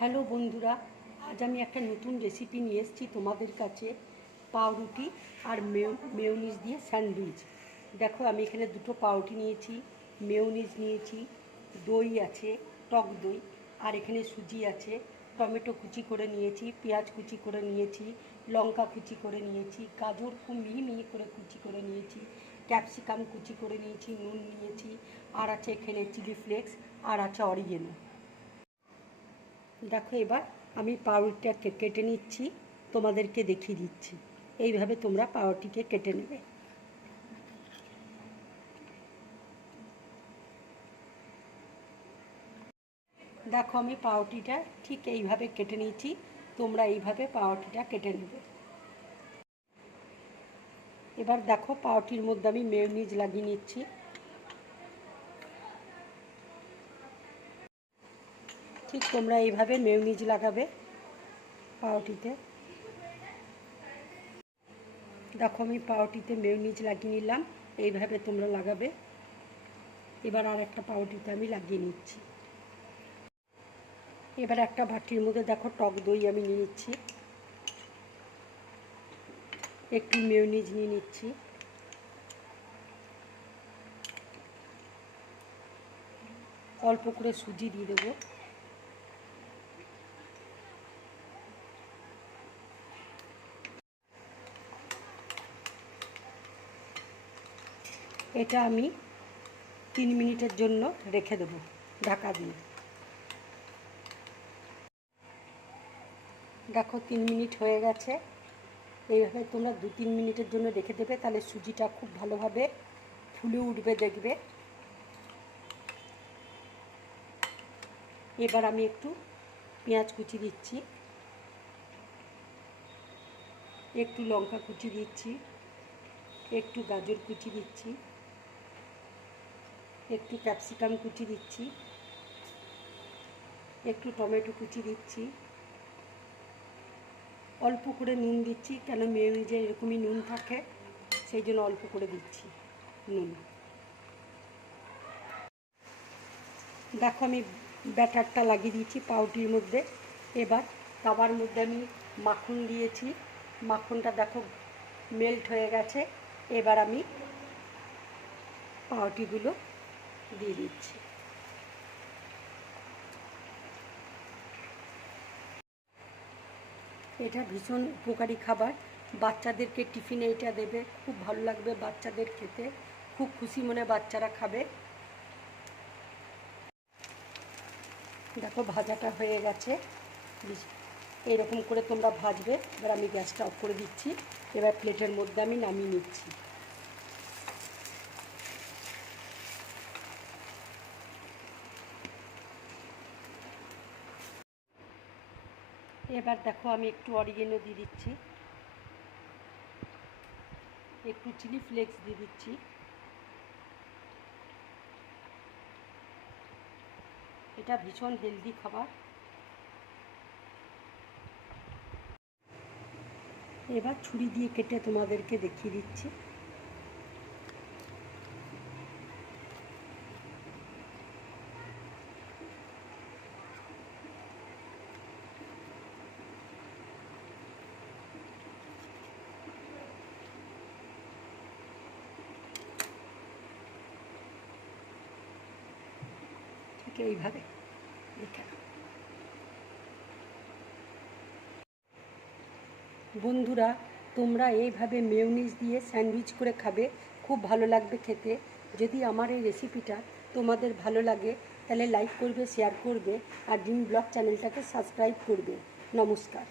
Hello বন্ধুরা, আজ আমি একটা নতুন রেসিপি নিয়ে এসেছি তোমাদের কাছে। পাউরুটি আর মেয়োনিজ দিয়ে স্যান্ডউইচ। দেখো, আমি এখানে দুটো পাউরুটি নিয়েছি, মেয়োনিজ নিয়েছি, দই আছে, টক দই, আর এখানে সুজি আছে, টমেটো কুচি করে নিয়েছি, পেঁয়াজ কুচি করে নিয়েছি, লঙ্কা কুচি করে নিয়েছি, গাজর খুব মিহি মিহি করে কুচি করে নিয়েছি, ক্যাপসিকাম কুচি করে নিয়েছি, নুন নিয়েছি, আর আছে এখানে চিলি ফ্লেক্স, আর আছে অরিগেনো। দেখো, এবার আমি পাউরুটিটা কেটে নিচ্ছি, তোমাদেরকে দেখিয়ে দিচ্ছি। এইভাবে তোমরা পাউরুটিকে কেটে নেবে। দেখো, আমি পাউরুটিটা ঠিক এইভাবে কেটে নিয়েছি, তোমরা এইভাবে পাউরুটিটা কেটে নেবে। এবার দেখো, পাউরুটির মধ্যে আমি মেয়োনিজ লাগিয়ে নিচ্ছি। ঠিক তোমরা এইভাবে মেয়োনিজ লাগাবে পাউরুটিতে। দেখো, আমি পাউরুটিতে মেয়োনিজ লাগিয়ে নিলাম, এইভাবে তোমরা লাগাবে। এবার আর একটা পাউরুটিতে আমি লাগিয়ে নিচ্ছি। এবার একটা বাটির মধ্যে দেখো টক দই আমি নিয়ে নিচ্ছি, একটু মেয়োনিজ নিয়ে নিচ্ছি, অল্প করে সুজি দিয়ে দেবো, এটা আমি 3 মিনিটের জন্য রেখে দেবো ঢাকা দিয়ে। দেখো, 3 মিনিট হয়ে গেছে। এইভাবে তোমরা 2-3 মিনিটের জন্য রেখে দেবে, তাহলে সুজিটা খুব ভালোভাবে ফুলে উঠবে, দেখবে। এবার আমি একটু পেঁয়াজ কুচি দিচ্ছি, একটু লঙ্কা কুচি দিচ্ছি, একটু গাজর কুচি দিচ্ছি, একটু ক্যাপসিকাম কুচি দিচ্ছি, একটু টমেটো কুচি দিচ্ছি, অল্প করে নুন দিচ্ছি, কেন মেয়োনিজে এরকমই নুন থাকে, সেই জন্য অল্প করে দিচ্ছি নুন। দেখো, আমি ব্যাটারটা লাগিয়ে দিয়েছি পাউরুটির মধ্যে। এবার তাওয়ার মধ্যে আমি মাখন দিয়েছি, মাখনটা দেখো মেল্ট হয়ে গেছে। এবার আমি পাউরুটিগুলো দিয়ে দিচ্ছি। এটা ভীষণ উপকারী খাবার, বাচ্চাদেরকে টিফিনে এটা দেবে, খুব ভালো লাগবে বাচ্চাদের খেতে, খুব খুশি মনে বাচ্চারা খাবে। দেখো, ভাজাটা হয়ে গেছে, এইরকম করে তোমরা ভাজবে। এবার আমি গ্যাসটা অফ করে দিচ্ছি, এবার প্লেটের মধ্যে আমি নামিয়ে নিচ্ছি। এবার দেখো, আমি একটু অরিগেনো দিয়ে দিচ্ছি, একটু চিলি ফ্লেক্স দিয়ে দিচ্ছি। এটা ভীষণ হেলদি খাবার। এবার ছুরি দিয়ে কেটে তোমাদেরকে দেখিয়ে দিচ্ছি। ঠিক এইভাবে দেখে। বন্ধুরা, তোমরা এইভাবে মেয়োনিজ দিয়ে স্যান্ডউইচ করে খাবে, খুব ভালো লাগবে খেতে। যদি আমার এই রেসিপিটা তোমাদের ভালো লাগে, তাহলে লাইক করবে, শেয়ার করবে, আর ড্রিম ব্লগ চ্যানেলটাকে সাবস্ক্রাইব করবে। নমস্কার।